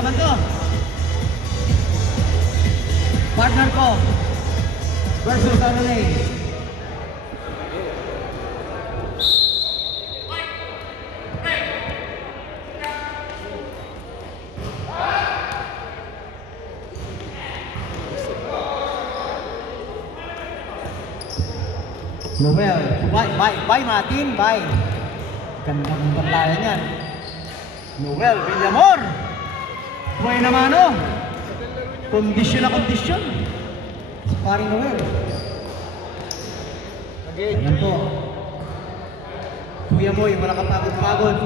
naman to. Partner ko versus ano na eh. Noel, bye Martin, bye. Gandang baklayan yan. Noel Villamor. Buhay naman o. Kondisyon na kondisyon. Si paring Noel. Ayan po. Kuya Boy, wala ka pagod-pagod.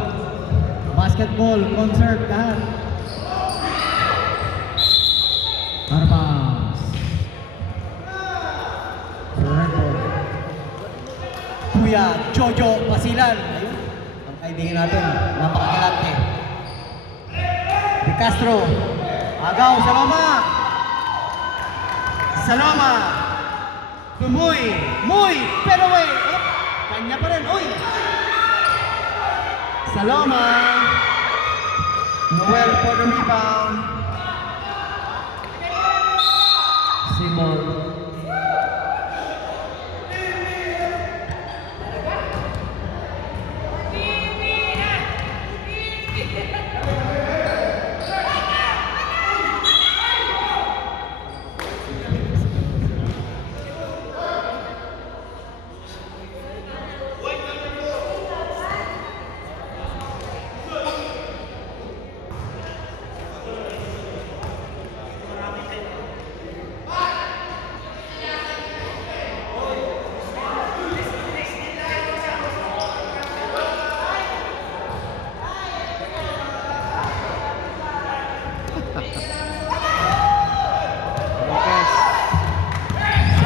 Basketball, concert, lahat. Arbas. Loreto. Kuya Jojo Basilan. Ayun, ang kaibigan natin, napakakilante. De Castro. Agaw, Saloma. Saloma. Tumuy. Muy. Pero way. Oh, kanya pa rin. Uy. Saloma. Noel for the rebound. Simon.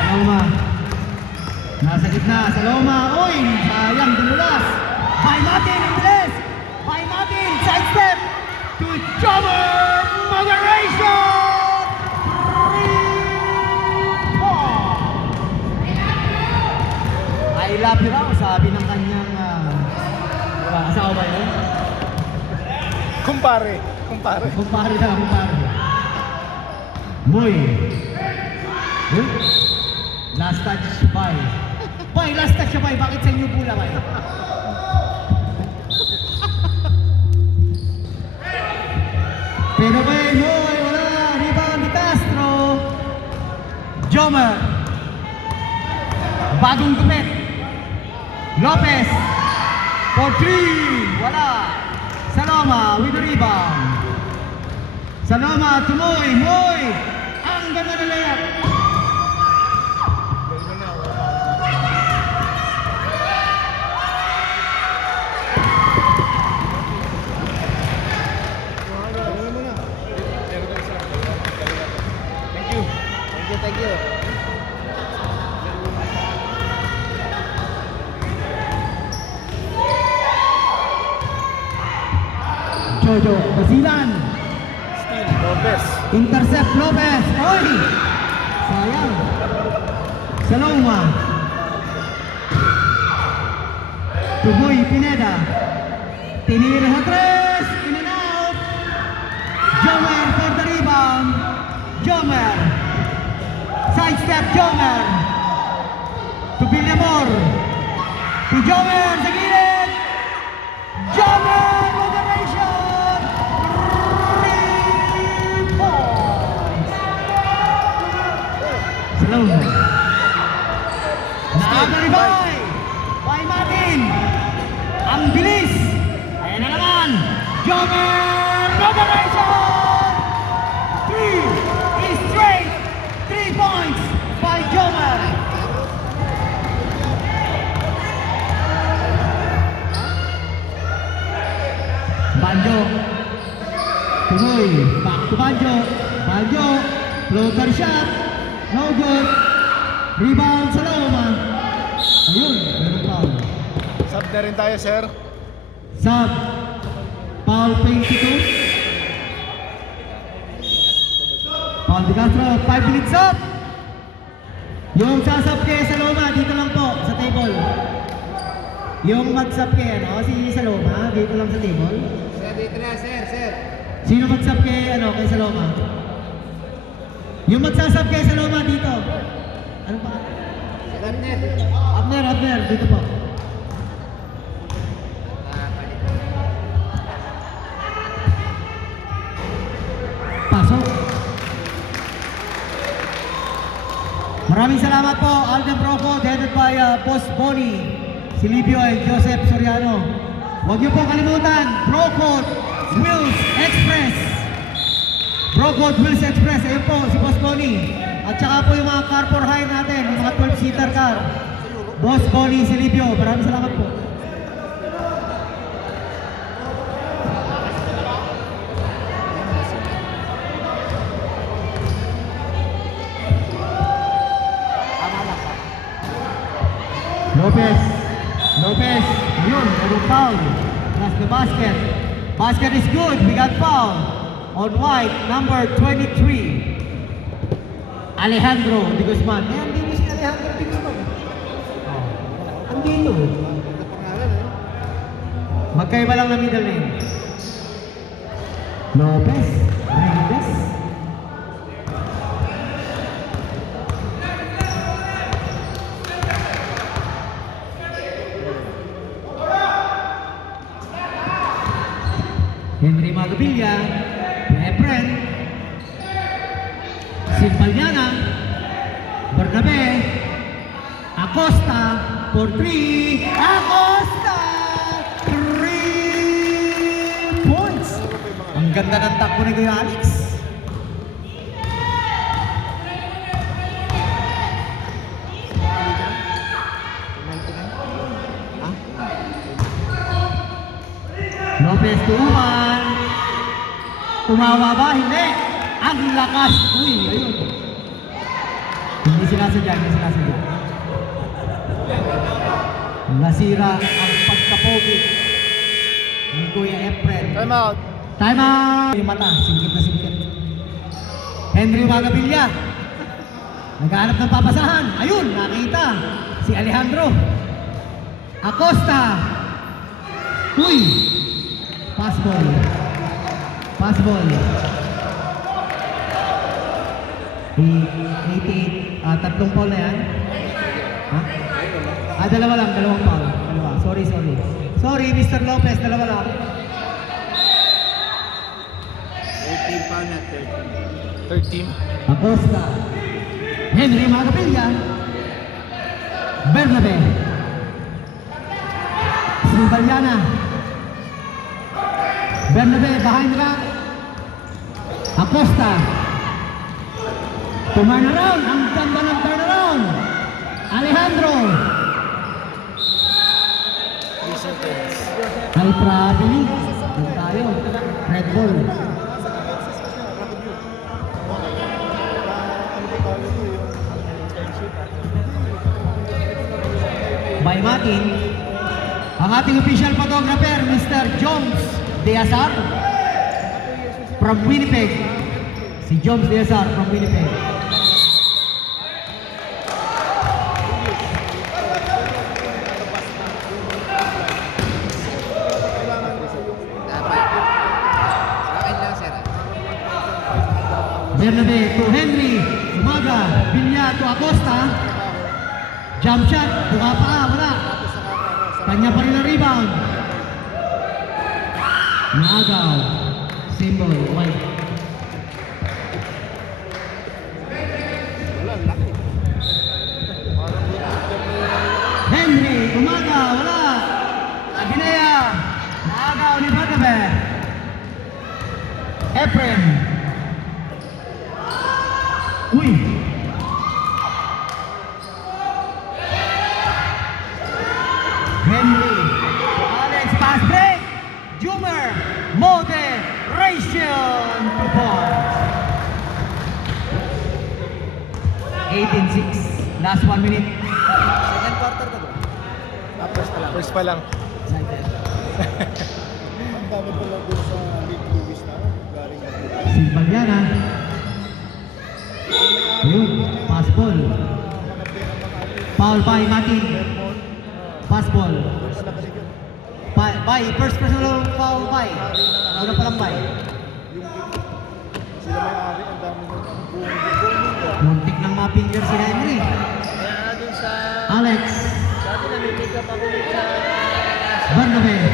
Saloma. Nasa gitna, Saloma. Uy, sayang, dinulas. By Martin, ang bilis. By Martin, sidestep. To Jobber, moderation. 3-4. I love you raw, sabi ng kanyang asawa ba yun? Kumpare. Kumpare na, kumpare. Muy. Last touch, bye. Bye, last touch siya, bye. Bakit sa inyo pula, bye? Pero bye, Muy, wala. Rebound ni Castro. Jomer. Bagong gupit. Lopez. For 3. Wala. Saloma with the rebound. Saloma to Muy. Muy. Ang ganda na layup. Thank you. Jojo Basilan. Steal, Lopez. Intercept Lopez. Oy! Sayang. Saloma. Tuboy Pineda. Tinira sa tres. In and out. Jomer for the rebound. Jomer. Sidestep Jomer. To Villamor. To Jomer sa gilid. Jomer moderation. 3 points. Saloma. Naagaribay. By Martin. Ang bilis. Ayan na naman. Jomer moderation. 3 is straight. 3 points by Jomer. Banjo. Tuloy. Back to Banjo. Banjo. Floater shot. No good. Rebound sa Saloma. Ayun. Meron foul. Sub na rin tayo, sir. Sub. Foul 22. Paul De Castro, 5 minutes up. Yung sasap kay Saloma, dito lang po sa table. Yung mag-sub kay si Saloma, dito lang sa table. Sir, dito na, sir. Sino magsub kay, kay Saloma? Yung magsasub kay Saloma dito. Ano pa? Abner, dito po. Pasok. Maraming salamat po, Alden Broco, headed by Boss Bonnie, Silvio and Joseph Soriano. Huwag niyo po kalimutan, Broco Wheels Express. Broco Wheels Express, ayun po, si Boss Bonnie. At saka po yung mga car for hire natin, yung mga 12-seater car. Boss Bonnie, Silvio, maraming salamat po. Lopez, yun, ano foul. That's the basket. Basket is good, we got foul. On white, number 23. Alejandro de Guzman. Eh, hindi mo si Alejandro de Guzman. Oh. Ang dito. Magkaiba lang na middle name. Lopez, Reyes. Henry Magabilla, Efren, Simpaliana, Bernabe, Acosta for 3, Acosta! 3 points! Ang ganda ng takbo ni Kuya Alex. Lopez to Uman. Tumawa ba? Hindi. Ang lakas. Uy, ayun. Hindi sinasadya. Nasira ang pagkapogi ni Kuya Efren. Time out. Time out! Yung mata, singkit na singkit. Henry Magabilla. Naghahanap ng papasahan. Ayun, nakita. Si Alejandro. Acosta. Uy! Pass ball. Tatlong foul na yan. Ha? Dalawa lang, dalawang foul. Sorry. Sorry, Mr. Lopez, dalawa lang. 13 foul na 13. Acosta. Henry Magabilla. Bernabe. Simbaliana. Bernabe behind the back. Acosta. Turn around. Ang ganda ng turnaround. Alejandro. Ay traveling. Doon tayo. Red Bull. By Martin. Ang ating official photographer, Mr. Jones Deazar from Winnipeg. Si Jones Deazar from Winnipeg. Bernabe to Henry. Umaga. Villa to Acosta. Jump shot. Buka pa. Wala. Kanya pa rin ang rebound. Naagaw. Symbol. White. Henry. Umaga. Wala. Aginea. Naagaw ni Bernabe. Efren. Uy! Henry, Alex, pass break, Jumer, moderation to points. 18-6, last 1 minute. Second quarter na ba? First pa lang. Excited. Ang dami pa lang doon sa Big Louis na galing at Simpaliana. Ayun, pass ball. Foul by Martin. Pass ball. By, first personal foul by. Una pa lang by. Sila may-ari, ang dami ng buong Muntik ng mga finger si Henry. Kaya nga dun sa... Alex. Dati nami-pick up ako dun sa... Barnabe.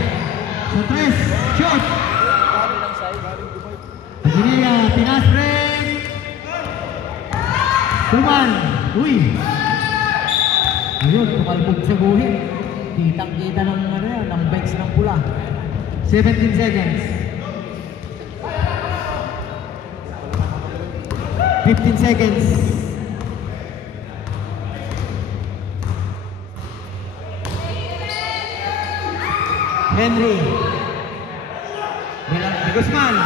Sa tres. Shot. Pari lang sa'yo. galing Dubai. Aguilera. Pinas break. Tuman. Uy. Ayun, tumalbog sa guhit. Kitang-kita ng ano yan, ng bikes ng pula. 17 seconds. 15 seconds. Henry. Bilang ni Guzman.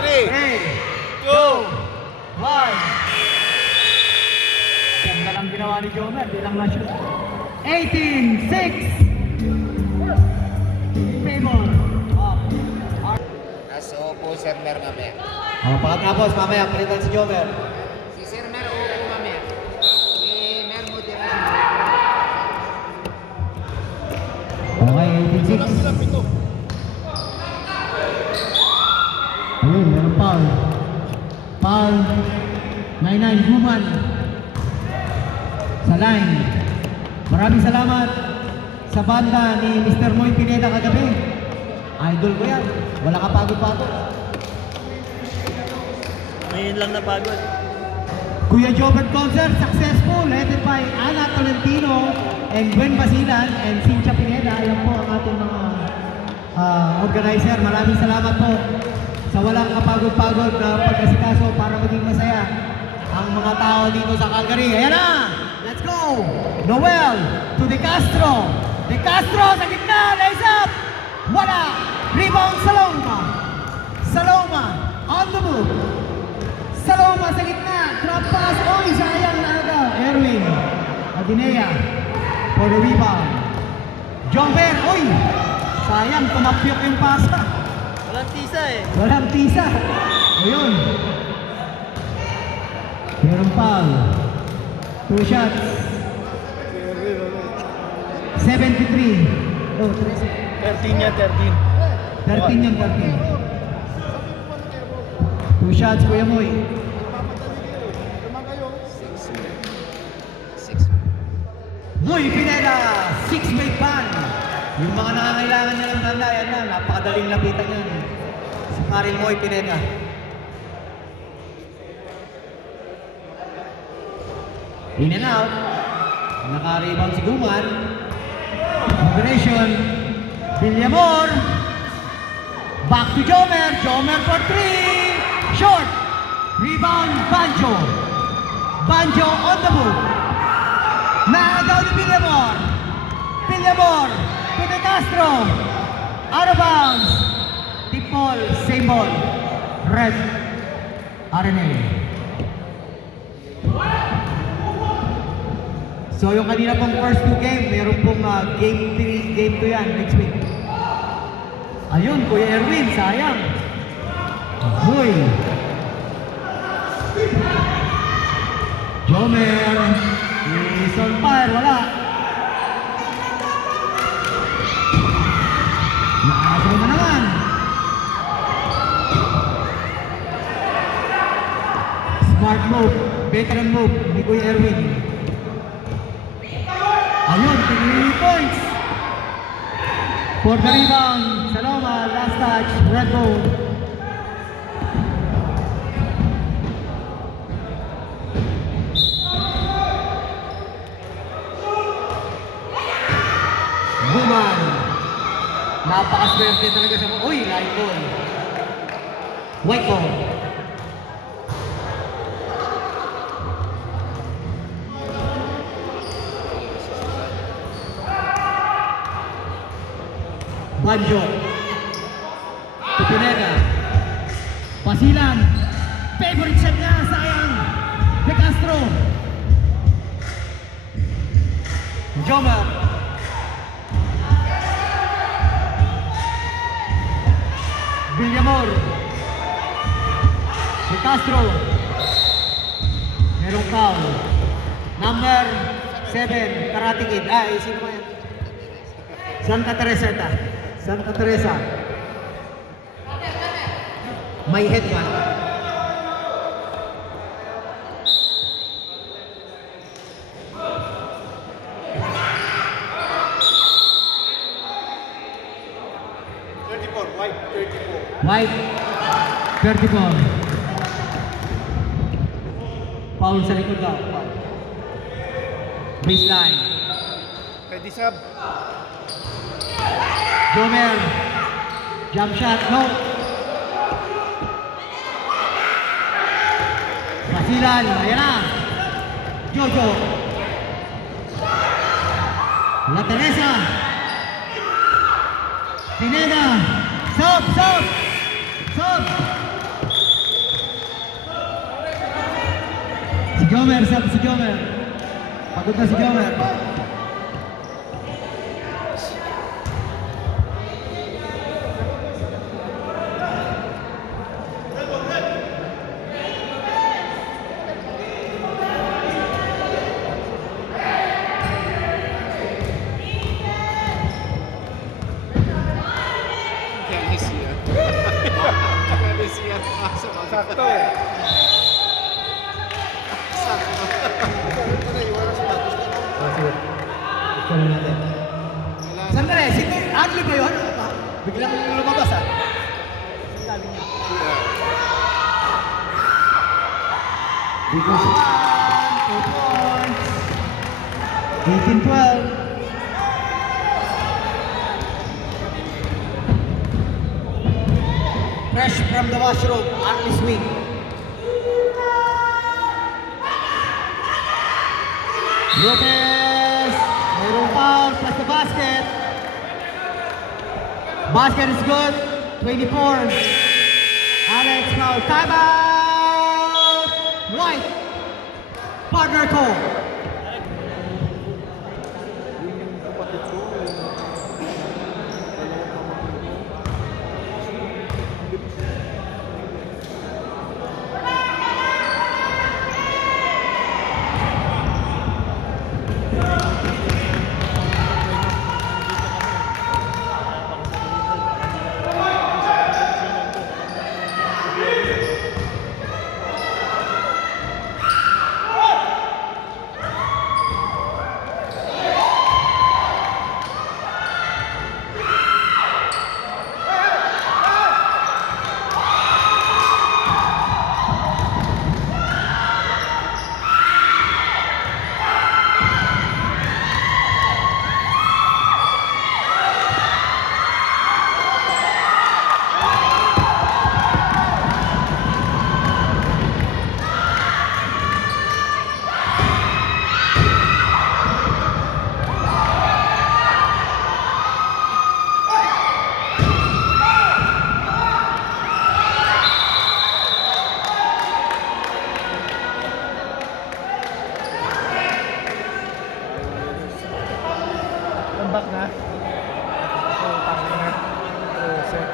3, 3, 2, 1. Ganda lang ginawa ni Jomer, bilang na-shoot. 18, 6. Favor. Nasa po, Sir Mer mamaya. Pagkatapos, mamaya, palitan si Jomer. Si Sir Mer uupo mamaya. Si Mer mo tira si Okay, Sila 86. pito. Ayun, meron foul. Foul. 99, Human. Sa line. Maraming salamat sa banda ni Mr. Moy Pineda kagabi. Idol ko yan. Wala ka pagod-pagod. Ngayon lang napagod. Kuya Jobert Concert, successful, headed by Ana Tolentino and Gwen Basilan and Cynthia Pineda. Ayan po ang ating mga organizer. Maraming salamat po sa walang kapagod-pagod na pagkasikaso para maging masaya ang mga tao dito sa Calgary. Ayan na! Let's go! Noel to De Castro. De Castro sa gitna, lays up! Wala! Rebound Saloma. Saloma on the move. Saloma sa gitna. Drop pass. Oy, sayang na agad. Erwin Aguinea for the rebound. John Bear. Oy, sayang. Tumapyok yung pasa. Walang tisa eh. Walang tisa. Ayun. Meron foul. 2 shots. 73. Oh, 13 niya, 13. 13 yung 13. 2 shots, Kuya Moy. Naman kayo. 6. Moy Pineda, 6 made ban. Yung mga nangangailangan niya ng tanda, yan na, napakadaling lapitan yan. Si Paring Moy Pineda. In and out. Naka-rebound si Guman. Combination. Villamor. Back to Jomer. Jomer for 3. Short. Rebound, Banjo. Banjo on the move. Naagaw ni Villamor. Villamor to De Castro. Out of bounds. Deep ball, same ball. Red. RNA. So yung kanina pong first 2 game, meron pong game 3, game 2 yan next week. Ayun, Kuya Erwin, sayang. Uy. Jomer is on fire, wala. Nakasama na naman. Smart move, veteran move ni Kuya Erwin. Ayun, 3 points. For the rebound, Saloma, last touch, red ball. Guman. Napakaswerte talaga sa... Uy, light ball. White ball. Banjo. Pineda. Pasilan. Favorite shot niya, sayang. De Castro. Jomer. Villamor. De Castro. Merong foul. Number 7, Karate Kid. Ay, sino ba yan? Santa Teresa ito. Santa Teresa. May head one. White, 34. Foul sa likod daw. Foul. Baseline. Ready sub. Jomer. Jump shot. No. Basilan. Ayan na. Jojo. La Teresa. Pineda. Sub. Sub. Sub. Si Jomer. Sub si Jomer. Pagod na si Jomer. Sakto eh. Ito na natin. Sandali, si Adli ba yun? Biglang lumabas ah. Because 1, 2 points. 18-12. Fresh from the washroom, Adli swing. Lopez, mayroong foul, plus the basket. Basket is good, 24. Alex foul, timeout! White, partner call. Back na. Tangina. Set.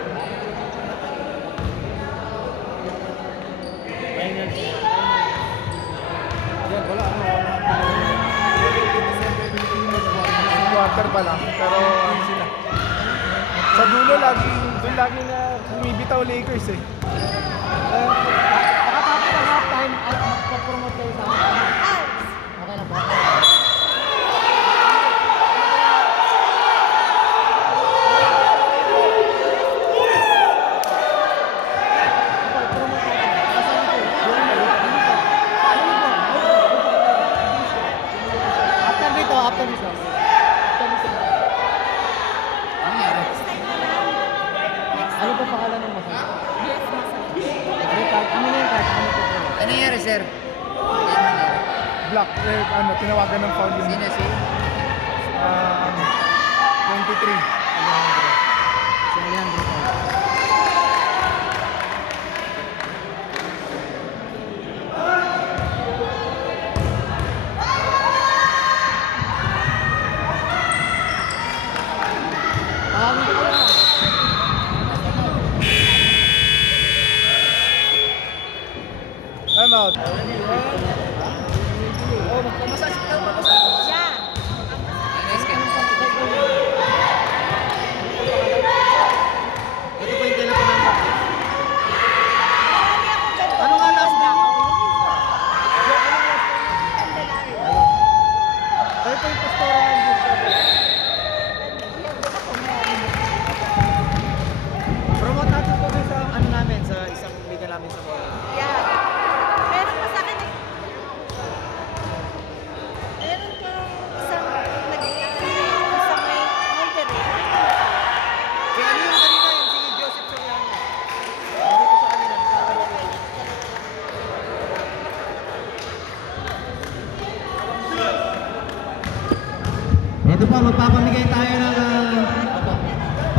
Yan, wala. Quarter pa lang. Pero sila. Sa dulo, doon lagi na bumibitaw Lakers eh. Pakatapos ng halftime at magpapromote kayo sa akin. Okay na po. After this. Ano po pangalan ng massage? Ano na yung card? Ano po? Ano nangyari, sir? Black, tinawagan ng foul yun. Sino si? 23. Si Alejandro po. I'm out. Oh, magpamassage ka, magpamassage. Yeah. Nice ka.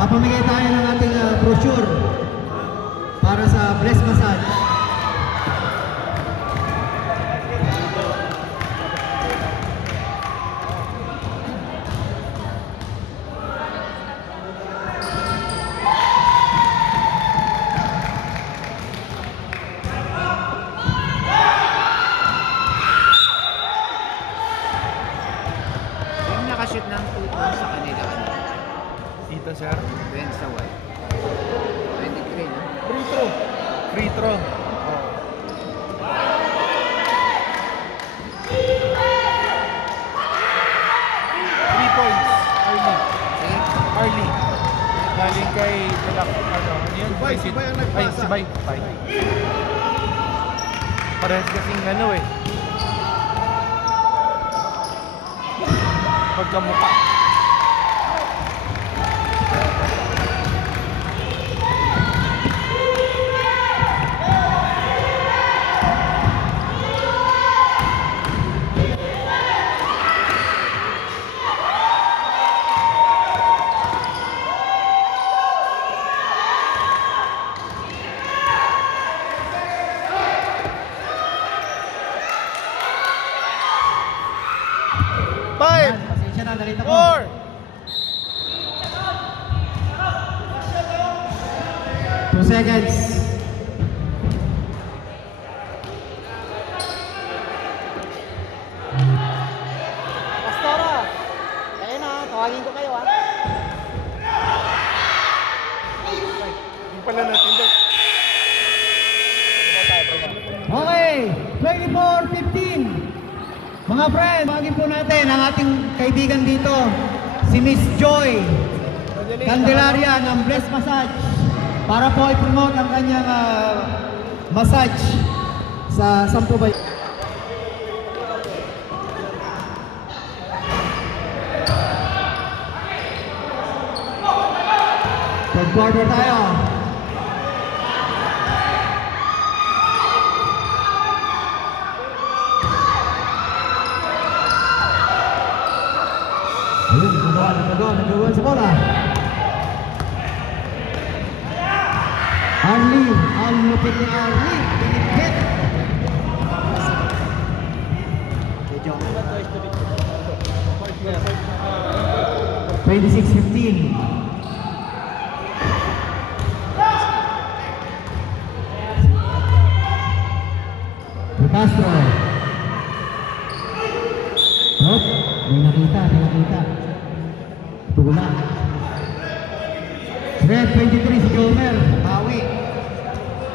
Papamigay tayo ng ating brochure para sa Bless Massage. Yung nakashoot ng 2 points sa kanila, ano? Dito, sir. Ben sa white. 23, no? Free throw. Free throw. Three points. Arlie. Sige. Arlie. Galing kay Tulak. Ano yun? Bay, si Bay ang nagpasa. Ay, si Bay. Bay. Parehas kasing ano eh. Pagkamukha. Five, Pasensya na, nalita ko. 4, 2 seconds. Pastora, kayo na, tawagin ko kayo ah. yung pala natin doon. Okay, 24-15. Mga friend, magin po natin ang ating kaibigan dito, si Miss Joy Candelaria ng Bless Massage para po i-promote ang kanyang massage sa Sampo Bay. Third quarter tayo. Ayun, nagagawa sa bola. Arlie, ang lupit ni Arlie. Pinipit. Medyo. 26-15. Castro. Oh, may nakita. Tula. Red 23 si Jomer.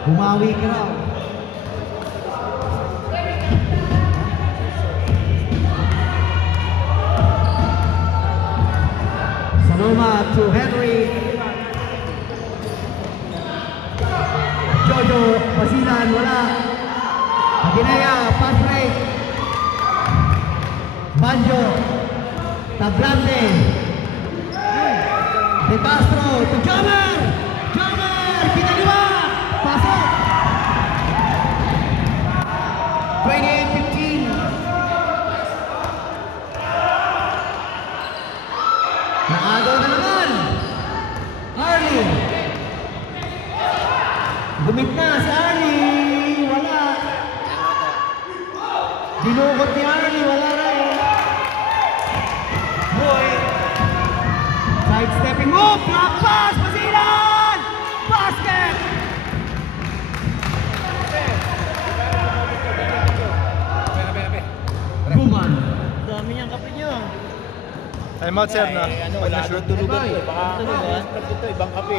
Bumawi ka raw. Saloma to Henry. Jojo Pasilan, wala. Aginaya, pass break. Banjo. Tablante. De Castro to Jomer. Pinaliwa. Pasok. 28-15. Naagaw na naman. Arlie. Gumit na si Arlie. Wala. Dinukot ni Arlie. Wala rin. Boy. Sidestepping move. Block pass. Pasilan. Basket. Buman. Dami niyang kape niyo. Time out, sir, na. Wala doon tulugan to. Baka ito, ibang kape.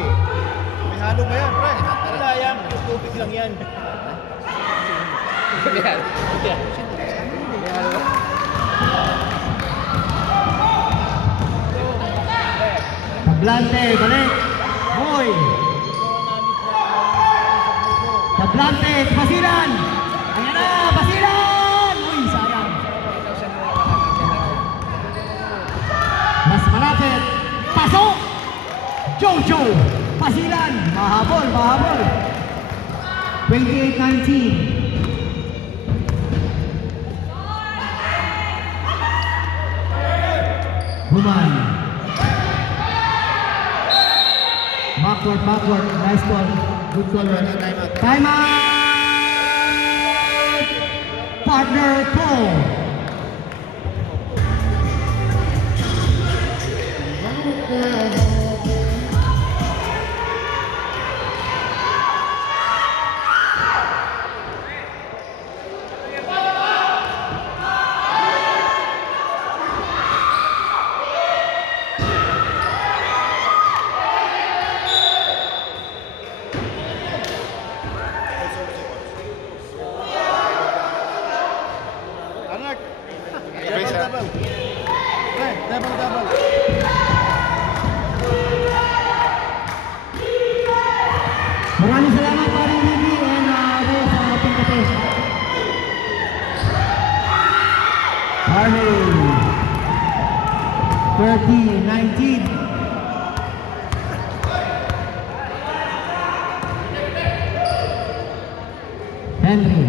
May halo ba yan, pre? Wala yan. Tubig lang yan. Tablante, balik. Boy. Tablante, Pasilan. Ayan na, Pasilan. Uy, sayang. Mas malapit. Pasok. Jojo. Pasilan. Mahabol. 28-19. Buman. Backward, backward. Nice call. Good call. Time out! Partner call. Anak! Okay, sir. Double. Okay, double. Maraming salamat paring Bibi and Ro sa ating kape. Harley 30-19. Henry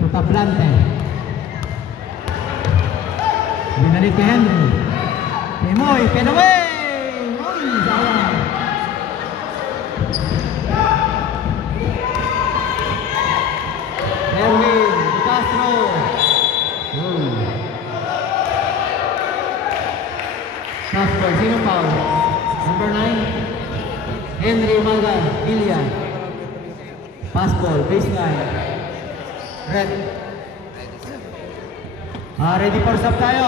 to Tablante. Binalik kay Henry. Kay Moy, penaway! Moy, sayang. Erwin Castro. Castro, sino foul? Number 9. Henry Maga, Ilian. Pass ball, baseline. Red. Ready for sub tayo.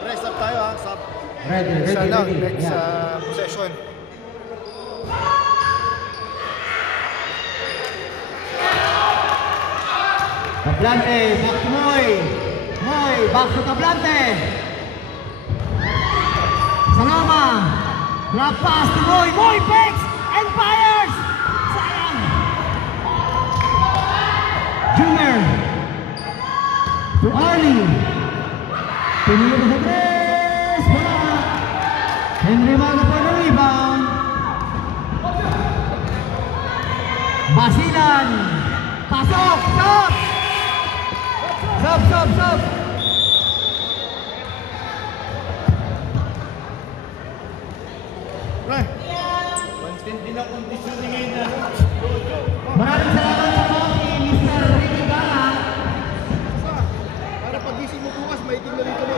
Press up tayo ha. Sub. Ready, ready, Sa ready. next Yeah. possession. Tablante, back to Moy. Moy, back to Tablante. Salama. Drop pass to Moy. Moy fakes and fires. Sayang. Junior. To Arlie. Pinili sa tres. Wala. Henry Maga for the rebound. Basilan. Pasok. Stop. Sub. Right. Pantindi na conditioning ngayon na. Maraming salamat sa coffee, Mr. Ricky Gala. Para pagising mo bukas, may tingnan dito mo.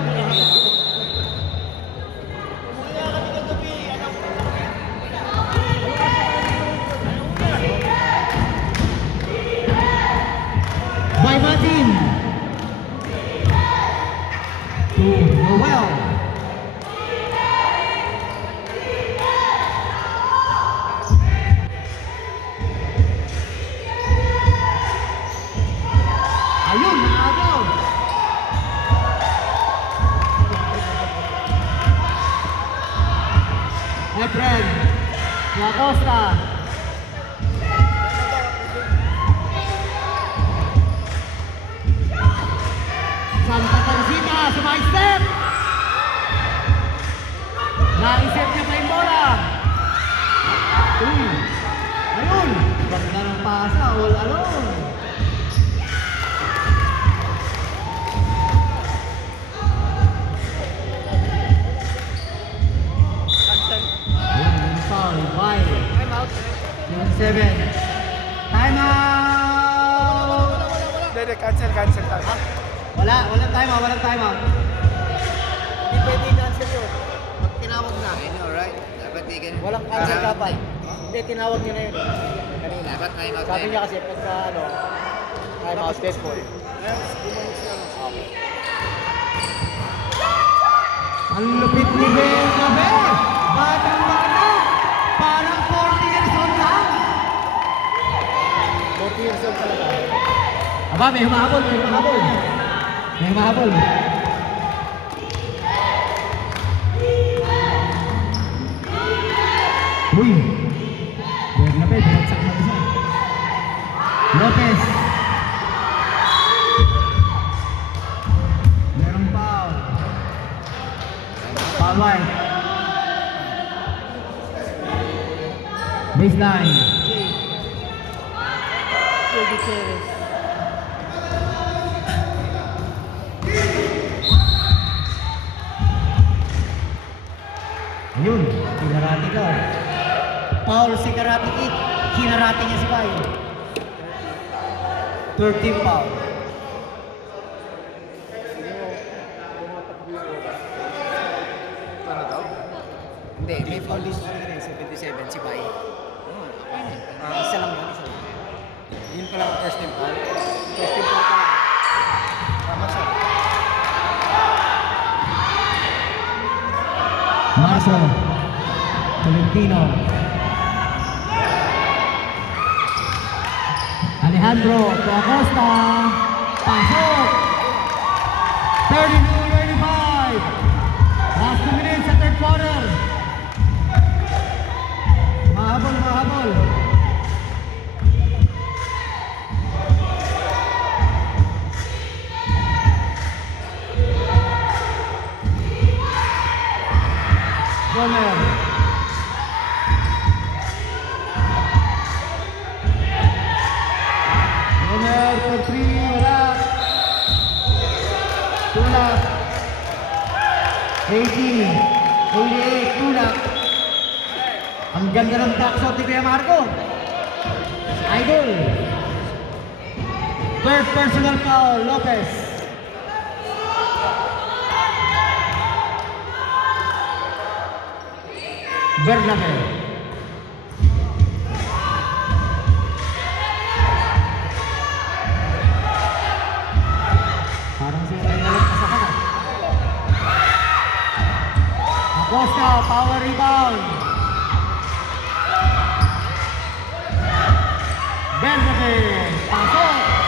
By Martin. To Noel. Ayun, nakagaw. Efren. Lacosta. Santa Teresita, sumay-step! Naisip niya pa yung bola. Uy! Ayun! Ganda ng pasa, all alone. Ayun, yung foul, bye. Time out. 7. Time out! Hindi, cancel tayo. Walang time out. Hindi pwede cancel yun. Pag tinawag na. I know, right? Dapat di ganun. Walang cancel dapat. Hindi, tinawag niya na yun. Kanina. Dapat time out Sabi tayo. niya kasi pagka time out, dead ball. Ang lupit ni Ben Gabe! Batang-bata! Parang 40 years old lang! 40 years old talaga. Aba, may humahabol. Uy! Bernabé, binagsak na isa. Lopez. Merong foul. Foul white. Baseline. Ayun, pinarati ka. Foul si Karate Kid. Kinarate niya si Bay. 13 foul. Ano daw? Hindi, may foul din sa kanina, 77 si Bay. Isa lang yun, isa lang. Yun pa lang ang first team foul. First team foul pa lang. Tama siya. Marso. Tolentino. Alejandro Acosta. Pasok. 32-35. Last 2 minutes sa third quarter. Mahabol, mahabol. Gomer. Gomer for 3, wala. Tulak. 80, 88, tulak. Ang ganda ng backshot ni Kuya Marco. Idol. Third personal foul, Lopez. Bernabe. Parang siya ay nalagpasakan ah. Acosta, power rebound. Bernabe, pasok.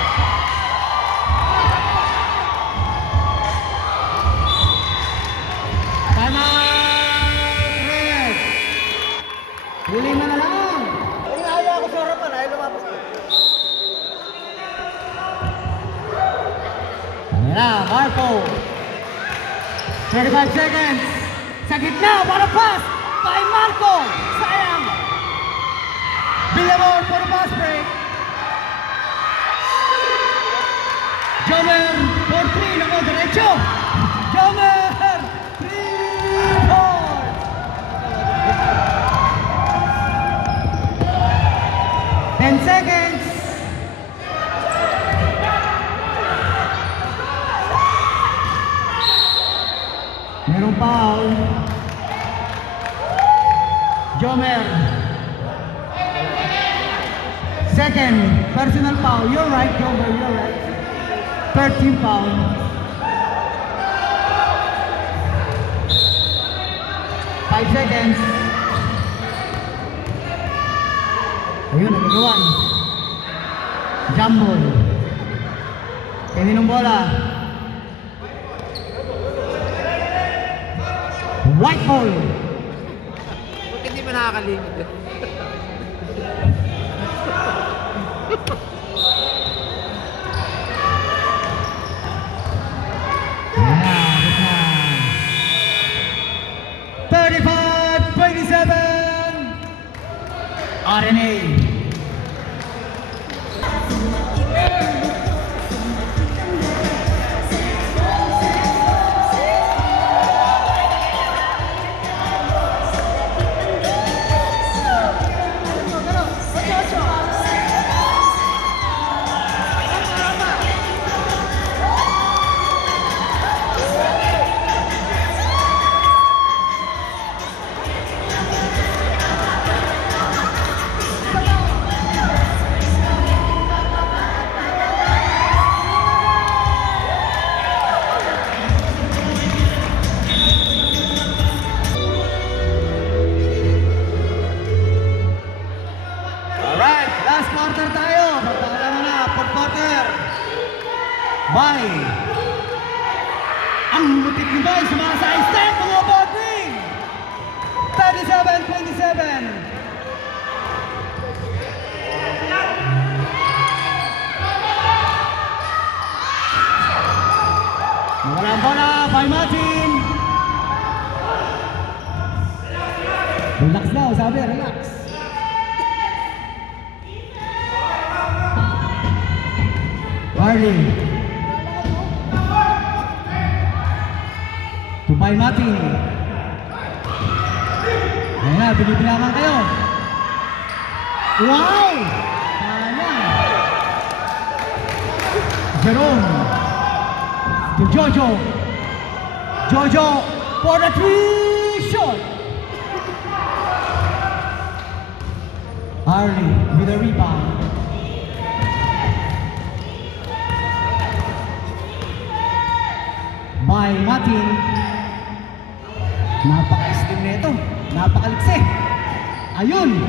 Huli mo na lang! Ay, naawa ako sa harapan. Ayaw lumabas ko. Ayan na, Marco. 35 seconds. Sa gitna, para pass! By Marco! Sayang! Villamor for the pass break. Jomer for 3. Nako, derecho! Jomer! 3 points! 10 seconds. Merong foul. Jomer. Second, personal foul. You're right, Jomer, you're right. 13 foul. Five seconds. Ayun, nagagawan. Jump ball. Kaninong bola. White ball. Bakit hindi pa nakakalimit eh? Ayan na, gitna. 35-27. RNA. Alright, last quarter tayo. Magpakala mo na, fourth quarter. Bye. Ang lupit ni Bay, sumasay step, mga ball green. 37-27. Wala ang bola, by Martin. Relax daw, sabi, relax. Warning. Tupay Martin. Ayan na, binibilangan kayo. Wow! Sayang. Jerome. To Jojo. Jojo for the three shot. Arlie with a rebound. By Martin. Napaka-slim na ito. Napakaliksi. Ayun.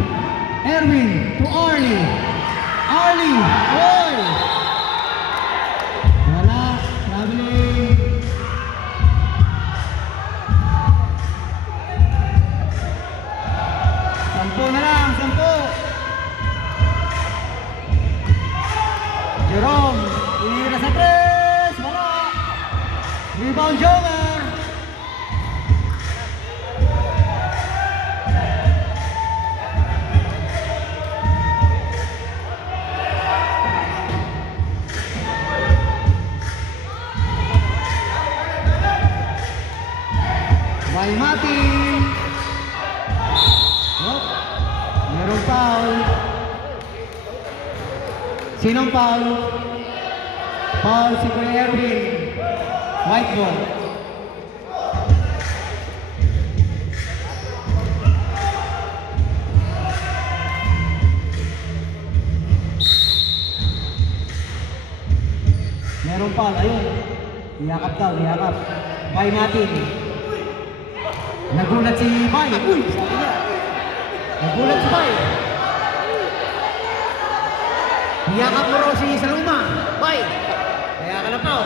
Erwin to Arlie. Arlie. Oy! Wala. Traveling. Sampo na lang. Sampo. Jerome. Inira sa tres. Wala. Rebound Jomer. By Martin. Oh, merong foul. Sinong foul? Foul si Kuya Erwin. White ball. Merong foul. Ayun. Iyakap daw, iyakap. By Martin. Nagulat si Bay. Uy, sabi niya. Nagulat si Bay. Iyakap mo raw si Saluma. Bay. Kaya ka na foul.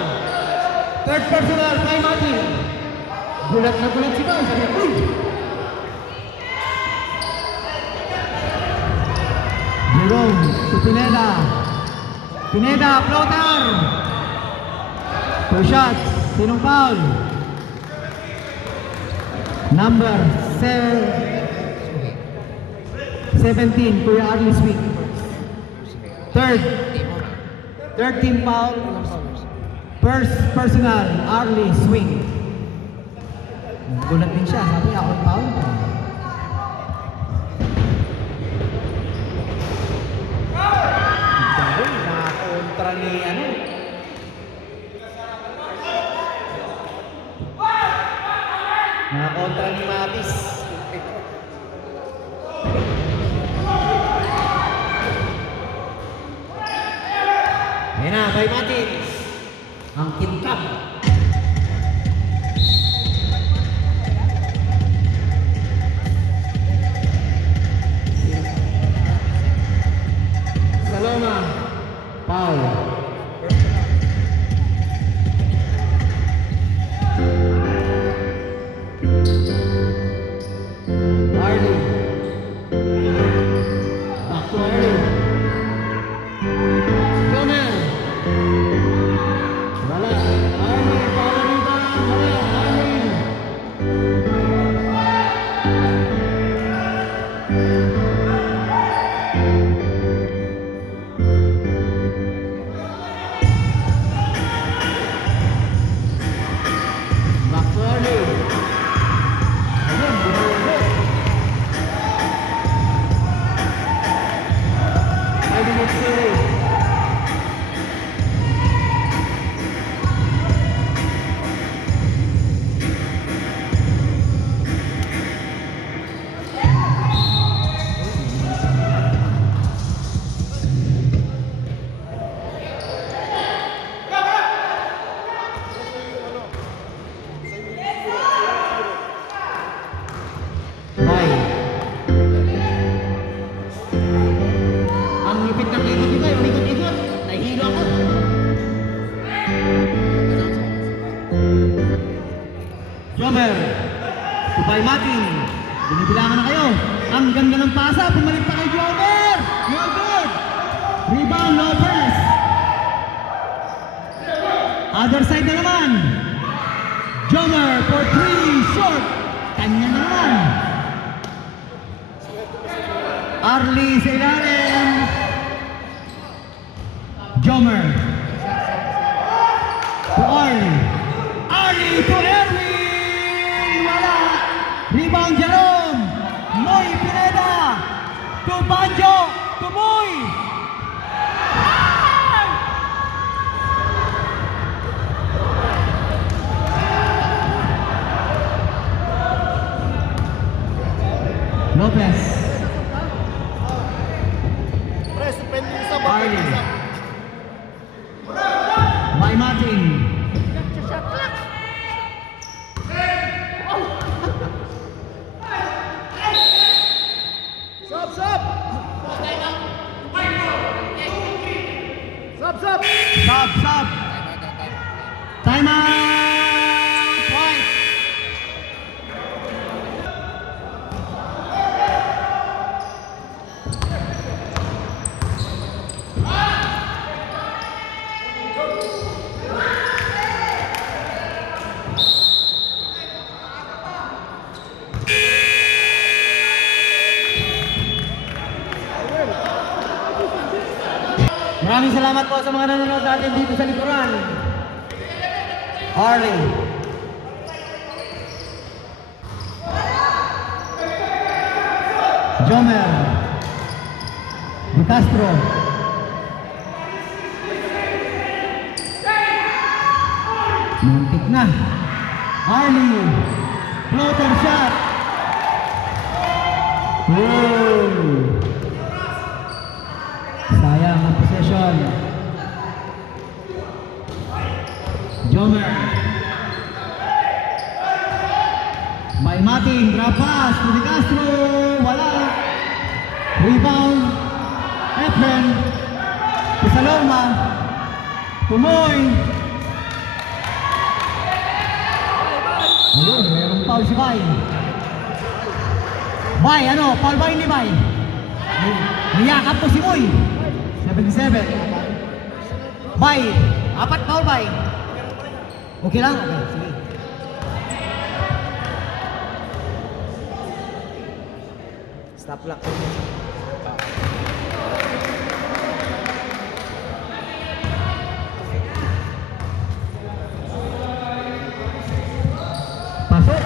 Third personal, Bay Martin. Gulat na gulat si Bay. Sabi niya, uy. Jerome to Pineda. Pineda, floater. Two shots. Sinong foul? Number 17, Kuya Arlie Swing. Third team foul. First personal, Arlie Swing. Gulat din siya, sabi ako yung foul. Nakakontra ni ano. Nakakontra ni Mavis. Ayan na, Bay Martin. Ang kintab. Saloma. Foul. Arlie. Back to Arlie. Jomer. Wala. Arlie, para dito. Wala. Arlie. Back to Arlie. Ayun, bunulo. 5 minutes series. Bye. Ang lupit ng ikot ni Bay, umikot-ikot. Nahihilo ako. Jomer. To Bay Martin. Binibilangan na kayo. Ang ganda ng pasa. Pumalik pa kay Jomer. You're good. Rebound, Lopez. Other side na naman. Jomer for 3 short. Kanya na naman. Arlie sa ilalim. Jomer. To Arlie. Arlie to Erwin. Wala. Rebound Jerome. Moy Pineda. To Banjo. Tumoy! Lopez. Pre, suspend yung isa. Arlie. By Martin. Stop, stop! Stop, stop! Stop. Time out. White. Maraming salamat po sa mga nanonood natin dito sa likuran. Arlie. Jomer. De Castro. Muntik na. Arlie. Floater shot. Whoa. Sayang ang possession. Jomer. May Mating, grab pass to De Castro. Wala. Rebound. Efren. Pisaloma. Tumoy. Ayun, mayroong foul si Bay. Bay, ano? Foul ba hindi Bay? Niyakap to si Moy. 77. Bay. 4 foul Bay. Okay lang? Okay, sige. Stop lock. Pasok.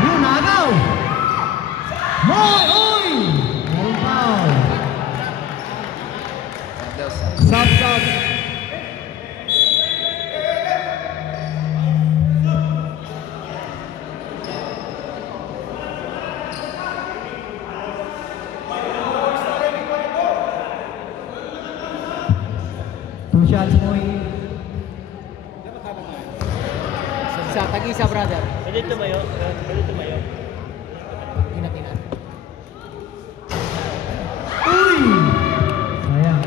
Ayun, nagaw. Moy, oy! Meron foul. Sub. Two shots, Moy. Sa tag-isa, brother. Pwede tumayo. Tina. Uy! Sayang.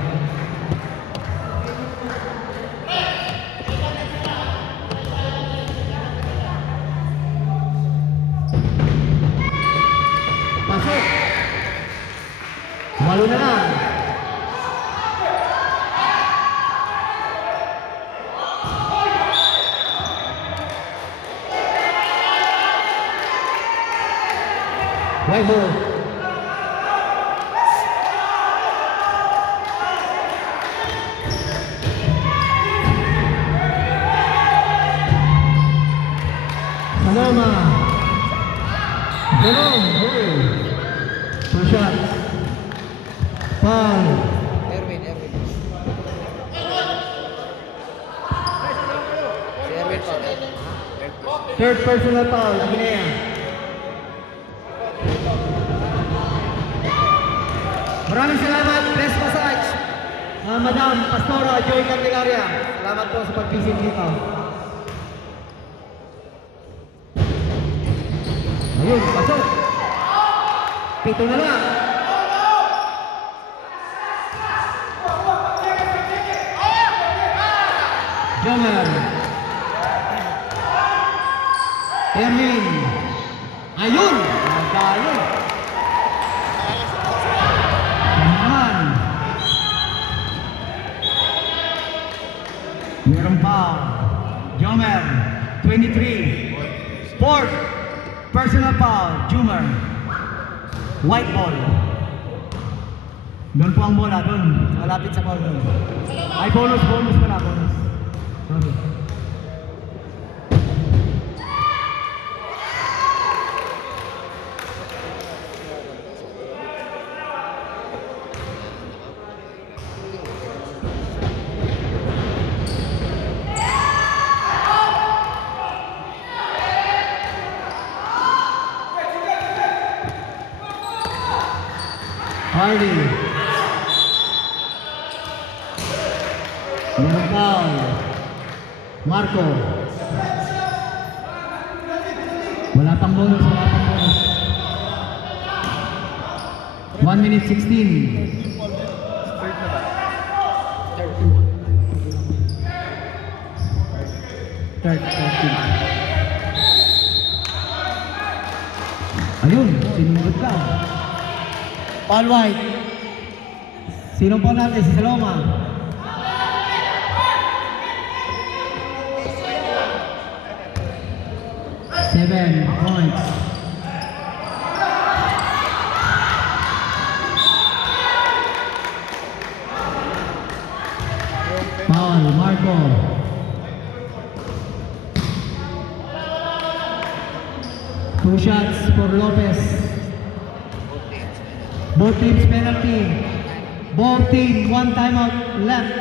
Pasok. Walo na lang. White ball. Saloma. Ganon. Two shots. Foul. Erwin. Si Erwin pa. Third personal foul. Aguinea. Maraming salamat, Best Massage. Madam Pastora Joy Candelaria. Salamat po sa pag-visit dito. Ayun, pasok. 7 na lang. Jomer. Erwin. Ayun! Nagdalo. Naman. Meron pa. Jomer. 23. Fourth. Personal foul. Jomer. White ball. Doon po ang bola. Doon. Malapit sa foul doon. Ay, bonus pala. Bonus. Sorry. Hardy. Meron foul. Marco. Wala pang bonus, wala pang bonus. 1 minute 16. Straight na ba? Third. Ayun, sinunod ka. Paul White. Sinong po natin? Si Saloma. Seven points. Paul, Marco. Two shots for Lopez. Both teams penalty. Both team, one timeout left.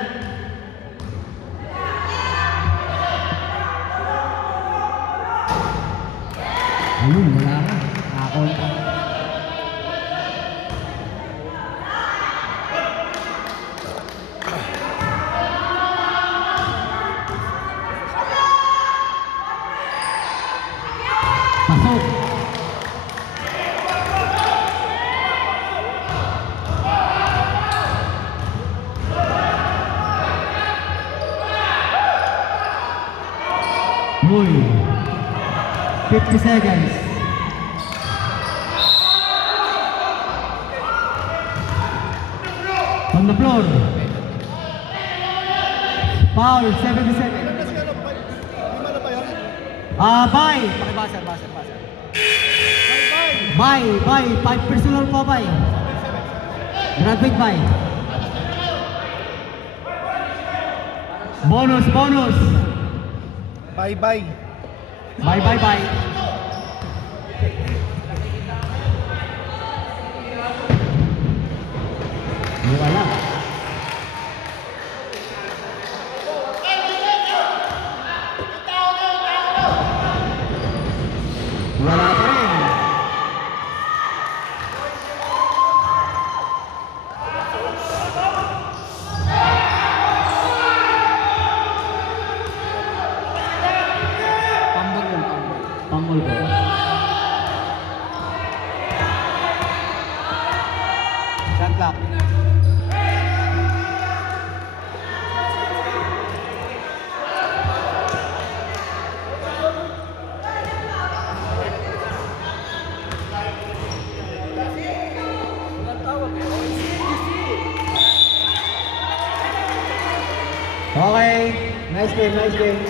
Ayun, wala ka. Nakakonta. Pasok. Muy. 50 seconds. On the floor. Foul, 70 seconds. Lima na ba yun? Bye. Pakibasa. Bye. 5 personal po, bye. Graduate, bye. Bonus. Bye-bye. Bye. Wala. Wala pa rin. Pambol ko. Shot clock. Okay. Nice game.